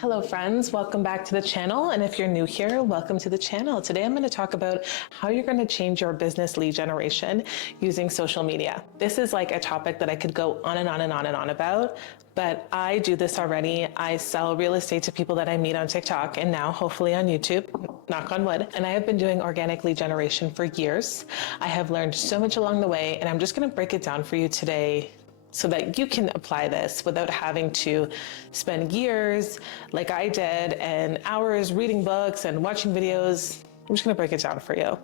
Hello friends, welcome back to the channel. And if you're new here, welcome to the channel. Today I'm going to talk about how you're going to change your business lead generation using social media. This is like a topic that I could go on and on and on and on about, but I do this already. I sell real estate to people that I meet on TikTok and now hopefully on YouTube, knock on wood. And I have been doing organic lead generation for years. I have learned so much along the way, and I'm just going to break it down for you today so that you can apply this without having to spend years like I did and hours reading books and watching videos. I'm just gonna break it down for you.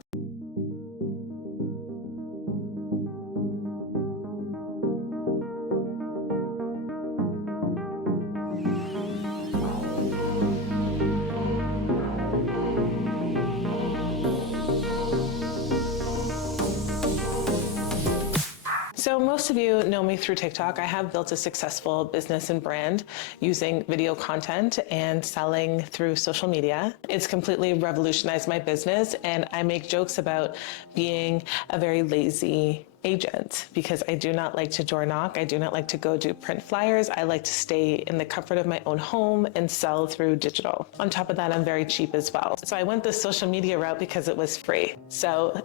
So most of you know me through TikTok. I have built a successful business and brand using video content and selling through social media. It's completely revolutionized my business, and I make jokes about being a very lazy agent because I do not like to door knock. I do not like to go do print flyers. I like to stay in the comfort of my own home and sell through digital. On top of that, I'm very cheap as well. So I went the social media route because it was free. So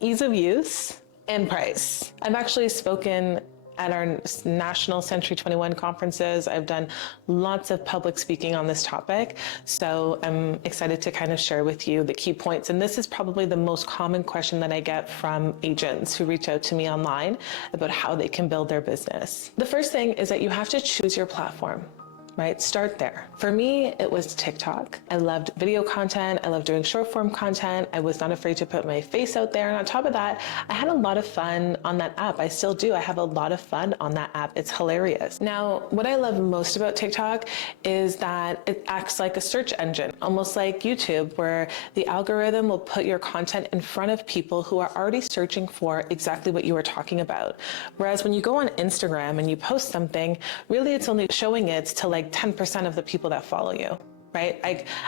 ease of use and price. I've actually spoken at our national Century 21 conferences. I've done lots of public speaking on this topic. So I'm excited to kind of share with you the key points. And this is probably the most common question that I get from agents who reach out to me online about how they can build their business. The first thing is that you have to choose your platform. Right? Start there. For me, it was TikTok. I loved video content. I loved doing short form content. I was not afraid to put my face out there. And on top of that, I had a lot of fun on that app. I still do. I have a lot of fun on that app. It's hilarious. Now, what I love most about TikTok is that it acts like a search engine, almost like YouTube, where the algorithm will put your content in front of people who are already searching for exactly what you were talking about. Whereas when you go on Instagram and you post something, really it's only showing it to like 10% of the people that follow you, right?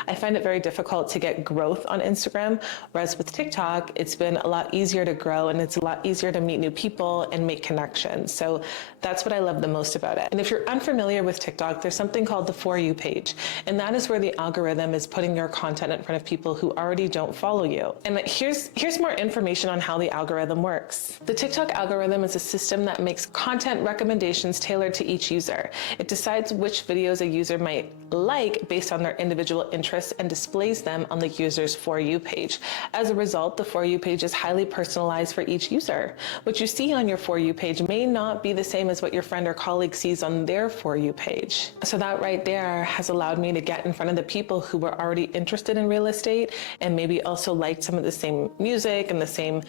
I find it very difficult to get growth on Instagram, whereas with TikTok, it's been a lot easier to grow and it's a lot easier to meet new people and make connections. So that's what I love the most about it. And if you're unfamiliar with TikTok, there's something called the For You page. And that is where the algorithm is putting your content in front of people who already don't follow you. And here's more information on how the algorithm works. The TikTok algorithm is a system that makes content recommendations tailored to each user. It decides which videos a user might like based on their individual interests and displays them on the user's For You page. As a result, the For You page is highly personalized for each user. What you see on your For You page may not be the same as what your friend or colleague sees on their For You page. So that right there has allowed me to get in front of the people who were already interested in real estate and maybe also liked some of the same music and the same,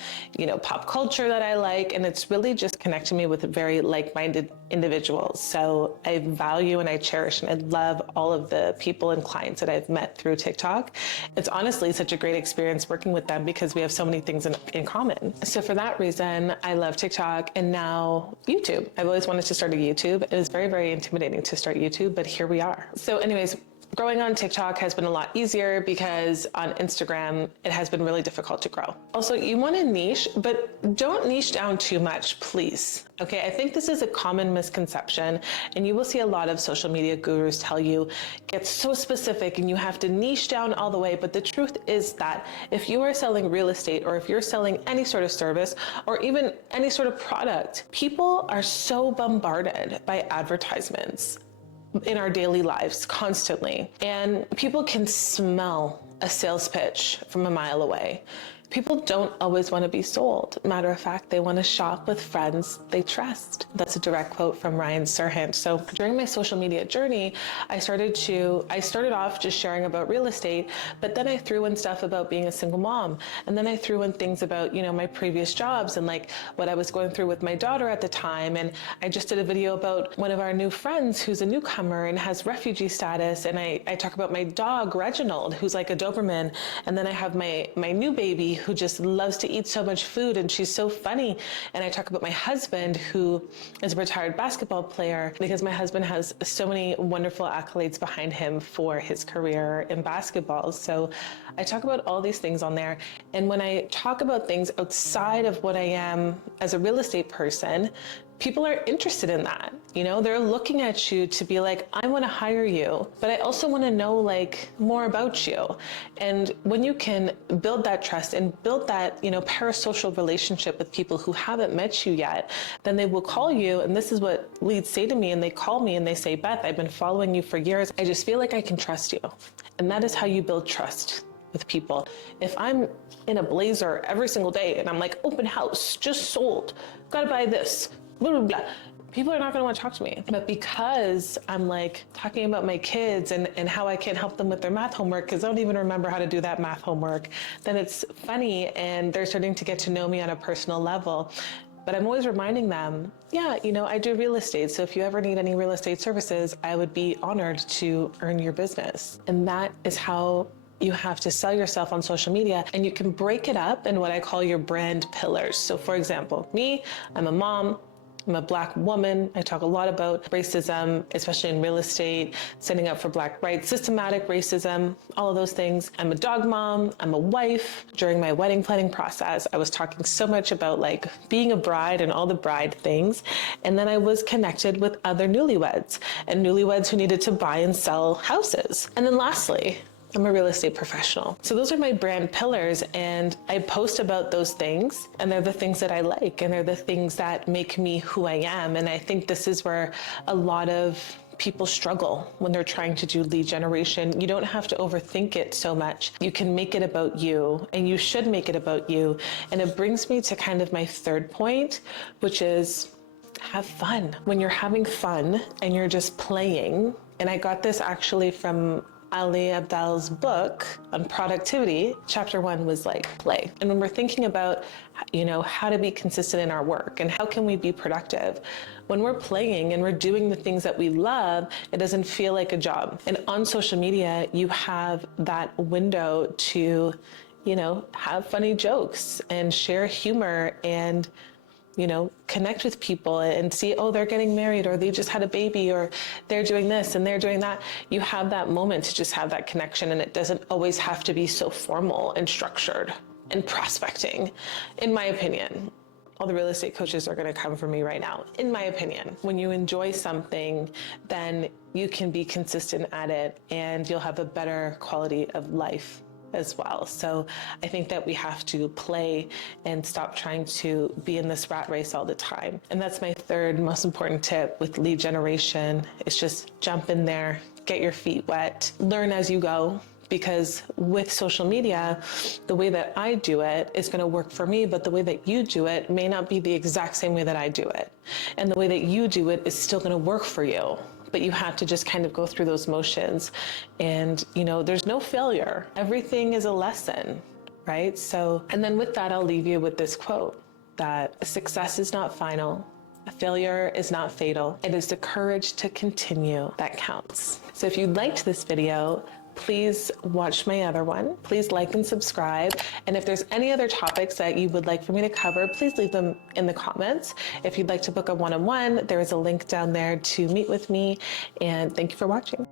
pop culture that I like. And it's really just connected me with very like-minded individuals. So I value and I cherish and I love all of the people and clients that I've met through TikTok. It's honestly such a great experience working with them because we have so many things in common. So for that reason, I love TikTok and now YouTube. I've always wanted to start a YouTube. It was very, very intimidating to start YouTube, but here we are. So anyways, growing on TikTok has been a lot easier because on Instagram, it has been really difficult to grow. Also, you want to niche, but don't niche down too much, please. Okay, I think this is a common misconception, and you will see a lot of social media gurus tell you, get so specific and you have to niche down all the way. But the truth is that if you are selling real estate or if you're selling any sort of service or even any sort of product, people are so bombarded by advertisements in our daily lives constantly. And people can smell a sales pitch from a mile away. People don't always want to be sold. Matter of fact, they want to shop with friends they trust. That's a direct quote from Ryan Serhant. So during my social media journey, I started off just sharing about real estate, but then I threw in stuff about being a single mom. And then I threw in things about, my previous jobs and like what I was going through with my daughter at the time. And I just did a video about one of our new friends who's a newcomer and has refugee status. And I talk about my dog, Reginald, who's like a Doberman. And then I have my new baby who just loves to eat so much food and she's so funny. And I talk about my husband who is a retired basketball player because my husband has so many wonderful accolades behind him for his career in basketball. So I talk about all these things on there. And when I talk about things outside of what I am as a real estate person, people are interested in that. You know, they're looking at you to be like, I want to hire you, but I also want to know like more about you. And when you can build that trust and build that, you know, parasocial relationship with people who haven't met you yet, then they will call you. And this is what leads say to me, and they call me and they say, Beth, I've been following you for years. I just feel like I can trust you. And that is how you build trust with people. If I'm in a blazer every single day and I'm like, open house, just sold, gotta buy this, blah, blah, blah, people are not gonna wanna talk to me. But because I'm like talking about my kids and how I can help them with their math homework, because I don't even remember how to do that math homework, then it's funny and they're starting to get to know me on a personal level. But I'm always reminding them, yeah, you know, I do real estate. So if you ever need any real estate services, I would be honored to earn your business. And that is how you have to sell yourself on social media, and you can break it up in what I call your brand pillars. So for example, me, I'm a mom, I'm a Black woman. I talk a lot about racism, especially in real estate, standing up for Black rights, systematic racism, all of those things. I'm a dog mom, I'm a wife. During my wedding planning process, I was talking so much about like being a bride and all the bride things. And then I was connected with other newlyweds and newlyweds who needed to buy and sell houses. And then lastly, I'm a real estate professional. So those are my brand pillars, and I post about those things, and they're the things that I like, and they're the things that make me who I am. And I think this is where a lot of people struggle when they're trying to do lead generation. You don't have to overthink it so much. You can make it about you, and you should make it about you. And it brings me to kind of my third point, which is have fun. When you're having fun and you're just playing, and I got this actually from Ali Abdaal's book on productivity. Chapter 1 was like play. And when we're thinking about, you know, how to be consistent in our work and how can we be productive, when we're playing and we're doing the things that we love, it doesn't feel like a job. And on social media, you have that window to, you know, have funny jokes and share humor and, you know, connect with people and see, oh, they're getting married, or they just had a baby, or they're doing this and they're doing that. You have that moment to just have that connection, and it doesn't always have to be so formal and structured and prospecting, in my opinion. All the real estate coaches are gonna come for me right now. In my opinion, when you enjoy something, then you can be consistent at it and you'll have a better quality of life as well. So I think that we have to play and stop trying to be in this rat race all the time. And that's my third most important tip with lead generation, is just jump in there, get your feet wet, learn as you go. Because with social media, the way that I do it is going to work for me, but the way that you do it may not be the exact same way that I do it. And the way that you do it is still going to work for you. But you have to just kind of go through those motions. And, you know, there's no failure. Everything is a lesson, right? So, and then with that, I'll leave you with this quote, that success is not final. A failure is not fatal. It is the courage to continue that counts. So if you liked this video, please watch my other one. Please like and subscribe. And if there's any other topics that you would like for me to cover, please leave them in the comments. If you'd like to book a one-on-one, there is a link down there to meet with me. And thank you for watching.